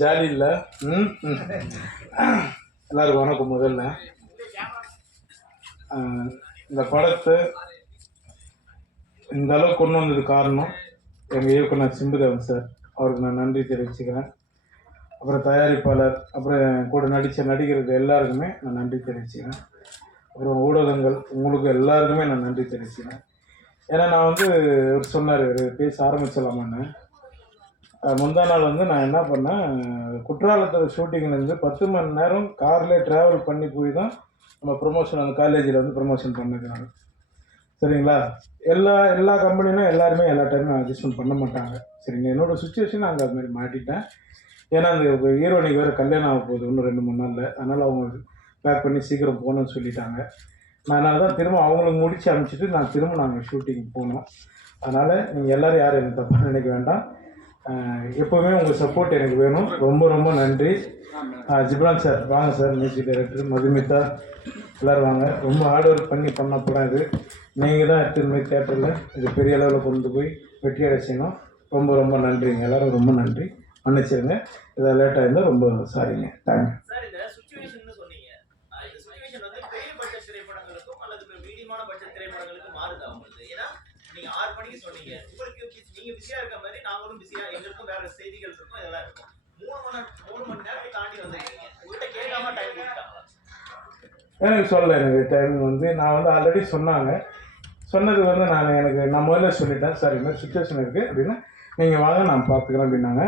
Jolly இல்ல. எல்லாருக்கும் வணக்கம். முதல்ல இந்த படத்தை இந்த அளவுக்கு கொண்டு வந்தது காரணம் எங்கள் இயக்குனர் சிம்புதேவன் சார், அவருக்கு நான் நன்றி தெரிவிச்சுக்கிறேன். அப்புறம் தயாரிப்பாளர், அப்புறம் கூட நடித்த நடிகர்கள் எல்லாருக்குமே நான் நன்றி தெரிவிச்சுக்கிறேன். அப்புறம் ஊடகங்கள் உங்களுக்கு எல்லாருக்குமே நான் நன்றி தெரிவிச்சுக்கிறேன். ஏன்னா நான் வந்து ஒரு சொன்னார், பேச ஆரம்பிச்சலாமான்னு. முந்தா நாள் வந்து நான் என்ன பண்ணேன், குற்றாலத்தில் ஷூட்டிங்லேருந்து 10 மணி நேரம் கார்லேயே ட்ராவல் பண்ணி போய் தான் நம்ம ப்ரொமோஷன் அந்த காலேஜில் வந்து ப்ரொமோஷன் பண்ணிக்கிறாங்க. சரிங்களா? எல்லா கம்பெனிலும் எல்லாருமே எல்லா டைமும் அட்ஜஸ்ட்மெண்ட் பண்ண மாட்டாங்க. சரிங்க, என்னோடய சுச்சுவேஷன் அங்கே அது மாதிரி மாட்டிட்டேன். ஏன்னா அந்த ஹீரோனிக்கு வேறு கல்யாணம் ஆக போகுது இன்னும் 2-3 நாளில். அதனால் அவங்க பேக் பண்ணி சீக்கிரம் போகணும்னு சொல்லிட்டாங்க. நான் அதனால தான் திரும்ப அவங்களுக்கு முடிச்சு அனுப்பிச்சிட்டு நான் திரும்ப நாங்கள் ஷூட்டிங் போனோம். அதனால் நீங்கள் எல்லோரும் யாரும் எனக்கு தப்பாக நினைக்க வேண்டாம். எப்போவுமே உங்கள் சப்போர்ட் எனக்கு வேணும். ரொம்ப ரொம்ப நன்றி. ஜிப்ரான் சார் வாங்க சார், மியூசிக் டைரக்டர் மதுமிதா எல்லோரும் வாங்க. ரொம்ப ஹார்ட் ஒர்க் பண்ண படம் இது. நீங்கள் தான் எடுத்துன்னு போய் தேட்டரில் இது பெரிய அளவில் கொண்டு போய் வெற்றி அடைச்சிடணும். ரொம்ப ரொம்ப நன்றிங்க, எல்லோரும் ரொம்ப நன்றி. மன்னிச்சிருங்க, இதை லேட்டாக இருந்தால் ரொம்ப சாரிங்க. தேங்க்யூ. எனக்கு சொல்ல, எனக்கு டைம் வந்து நான் வந்து ஆல்ரெடி சொன்னது வந்து நான் முதல்ல சொல்லிட்டேன், சார் இது மாதிரி சுச்சுவேஷன் இருக்குது அப்படின்னா நீங்கள் வாங்க நான் பார்த்துக்கிறேன் அப்படின்னாங்க.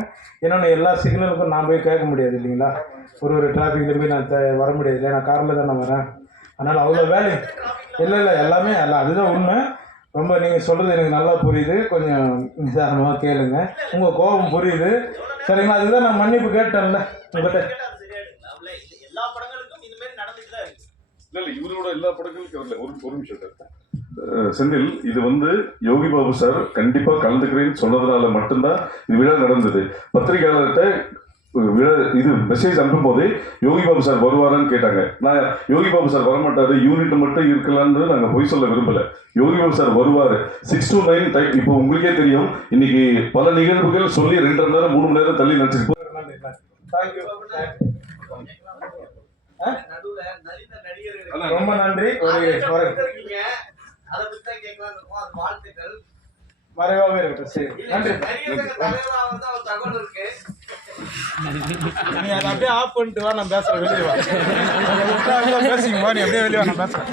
ஏன்னா எல்லா சிக்னலுக்கும் நான் போய் கேட்க முடியாது இல்லைங்களா, ஒரு டிராஃபிக்கில் போய் நான் வர முடியாது இல்லையா, நான் காரில் தான் நான் வரேன். அதனால் அவ்வளோ வேலை இல்லை எல்லாமே அதுதான் உண்மை. ரொம்ப நீங்கள் சொல்கிறது எனக்கு நல்லா புரியுது. கொஞ்சம் நிதானமாக கேளுங்க, உங்கள் கோபம் புரியுது. சரிங்களா? அதுதான் நான் மன்னிப்பு கேட்டேன்ல உங்கள்கிட்ட. இவரோட எல்லா படங்களுக்கும் ஒரு நிமிஷம் செந்தில், இது வந்து யோகி பாபு சார் கண்டிப்பா கலந்துக்கிறேன்னு சொன்னதுனால மட்டும்தான் இது விழா நடந்தது. பத்திரிகையாளர்கிட்ட இது மெசேஜ் அனுப்பும் போதே யோகி பாபு சார் வருவாரான்னு கேட்டாங்க. நான் யோகி பாபு சார் வரமாட்டாரு, யூனிட் மட்டும் இருக்கலாம்னு நாங்க பொய் சொல்ல விரும்பல. யோகி பாபு சார் வருவாரு 6 to 9 டைம். இப்போ உங்களுக்கே தெரியும், இன்னைக்கு பல நிகழ்வுகள் சொல்லி 2.5 மணி நேரம் 3 மணி நேரம் தள்ளி நடிச்சிருப்போம். ரொம்ப நன்றி. மறைவாகவே இருக்கட்டும். சரி, நன்றி. நீ அதை அப்படியே ஆஃப் பண்ணிட்டு வா, நான் பேசுறேன். வெளியே வா, பேசிங்க, நீ அப்படியே வெளியே வா, நான் பேசுறேன்.